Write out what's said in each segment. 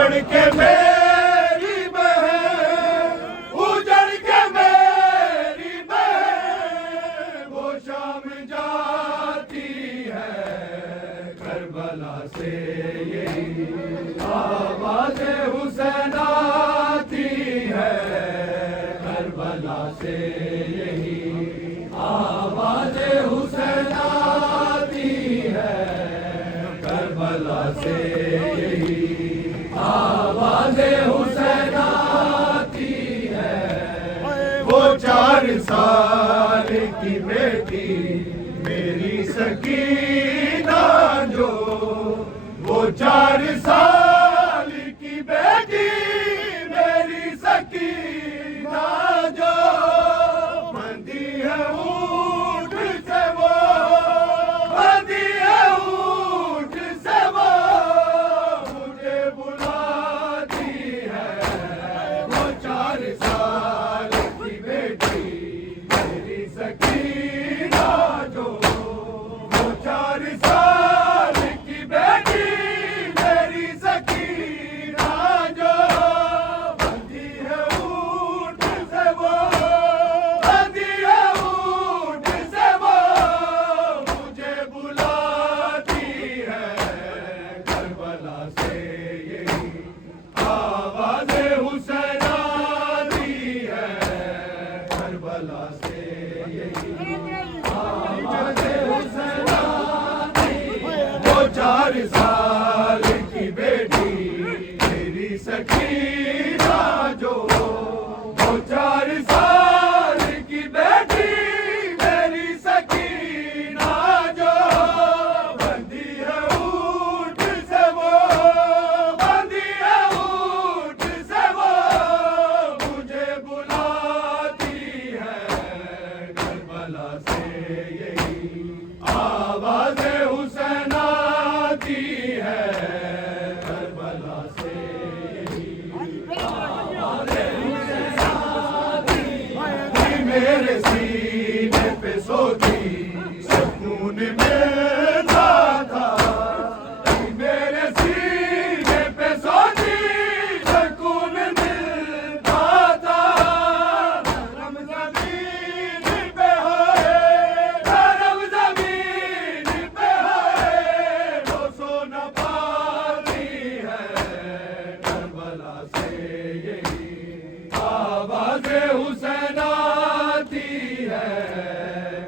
उजड़ के मेरी बहन, उजड़ के मेरी बहन, वो शाम जाती है करबला से, यही आवाज़े हुसैन आती है करबला से, यही आवाज़े हुसैन आती है करबला से, यही आवाज़े हुसैन आती है। वो 4 साल की बेटी मेरी सकीना जो, वो 4 साल की बेटी मेरी सकीना जो, बंदी है ऊँट से वो, बंदी है ऊँट से वो, मुझे बुलाती है। वो 4 साल की बेटी मेरी सकीना जो, वो 4 साल की बेटी मेरी सकीना जो, बंदी है ऊँट से वो, बंदी है ऊँट से वो, मुझे बुलाती है करबला से, यही आवाज़े हुसैन आती है करबला से, यही आवाज़े हुसैन आती है। वो 4 साल की बेटी मेरी सकीना जो, वो 4 साल की बेटी मेरी सकीना जो, बंदी है ऊँट से वो, बंदी है ऊँट से वो, मुझे बुलाती है करबला से, यही आवाज़े हुसैन आती है करबला से, यही आवाज़े हुसैन आती है। मेरे सीने पे सोती सुकून मिलता था, मेरे सीने पे सोती सुकून मिलता था, नरम ज़मीन पे है, नरम ज़मीन पे है, वो सो न पाती है करबला से, यही आवाज़े हुसैन आती है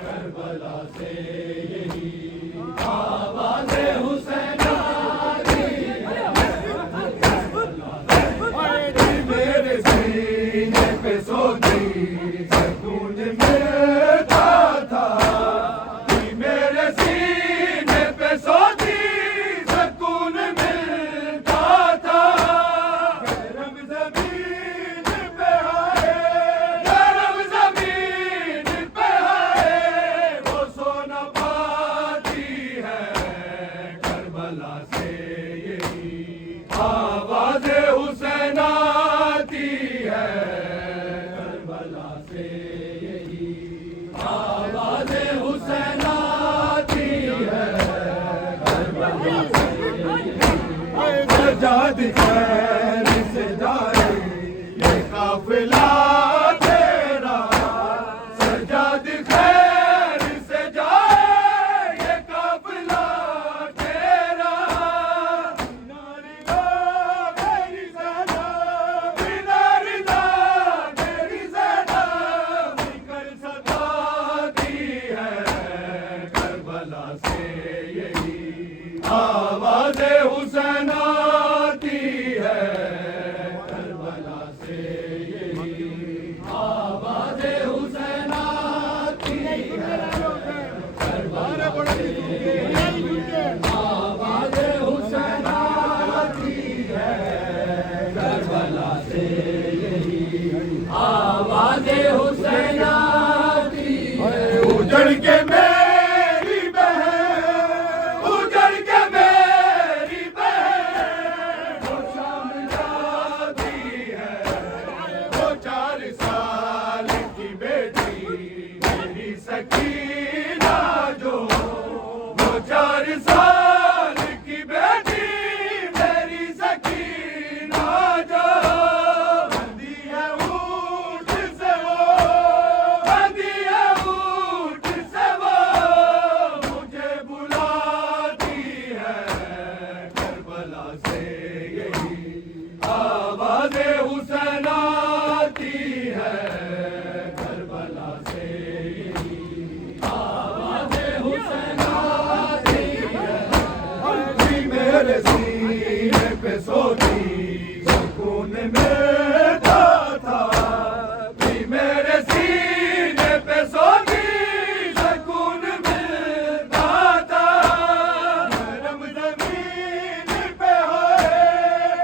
करबला से, यही आवाज़े हुसैन आती है करबला से। मेरे सीने पे सोती सुकून मिलता था, मेरे सीने पे सोती सुकून मिलता था, गरम ज़मीन पे आए, गरम ज़मीन पे आए, वो सो न पाती है करबला से, यही आवाज़े हुसैन आती है करबला से, यही आवाज़े हुसैन आती है करबला से, सजाद खैर से जाए ये काफिला तेरा, सजाद खैर से जाए ये काफिला तेरा, बिना रिदा मेरी ज़ैनब, बिना रिदा मेरी ज़ैनब, निकल सताती है करबला से, यही आवाज़े हुसैन आती है करबला से, यही आवाज़े हुसैन आती है करबला से, यही आवाज़े हुसैन आती है करबला से, यही आवाज़े हुसैन आती है। उजड़ के मेरी बहन, उजड़ के मेरी बहन, वो शाम जा मेरे सीने पे सोती सुकून मिलता था, भी मेरे सीने पे सोती सुकून मिलता था। नरम जमीन पे होए,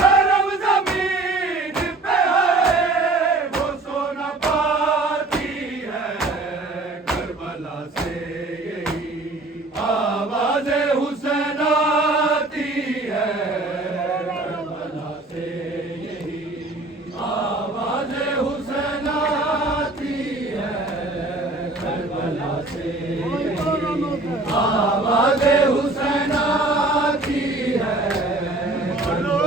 नरम जमीन पे होए, वो सोना पाती है करबला से यही आवाज़े हुसैन आती है करबला से यही आवाज़े हुसैन आती है करबला से आवाज़े हुसैन आती है बोलो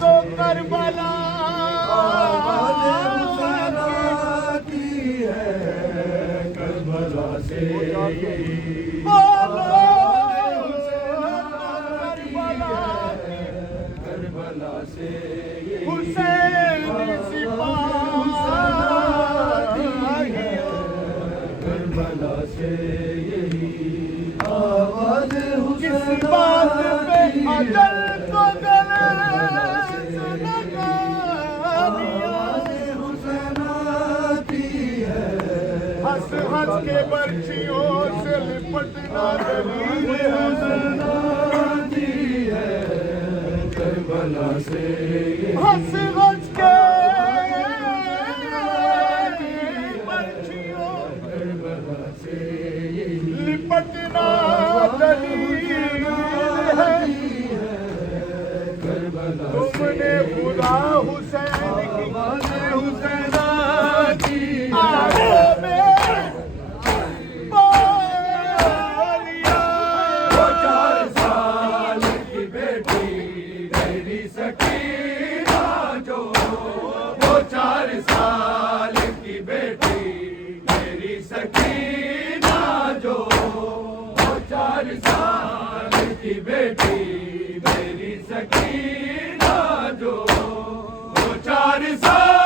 तो करबला आवाज़े हुसैन आती है करबला से यही बोलो करबला से यही हुसैन सिपाही करबला से यही आवाज़ किस हुसैन बात पे आती है अजल को गले से लगा दिया। आवाज़े हुसैन आती है हंस हंस के बर्छियों से लिपटना दलील हुसैन आती है करबला से यही हंस हंस के बर्छियों करबला से यही लिपटना दलील है। करबला तुमने खुदा हुसैन की हुसैन आती आंखों में बोलिया। वो 4 साल की बेटी मेरी सकीना जो, वो 4 साल की बेटी मेरी सकीना जो, वो 4 साल की बेटी मेरी सकीना जो, वो 4 साल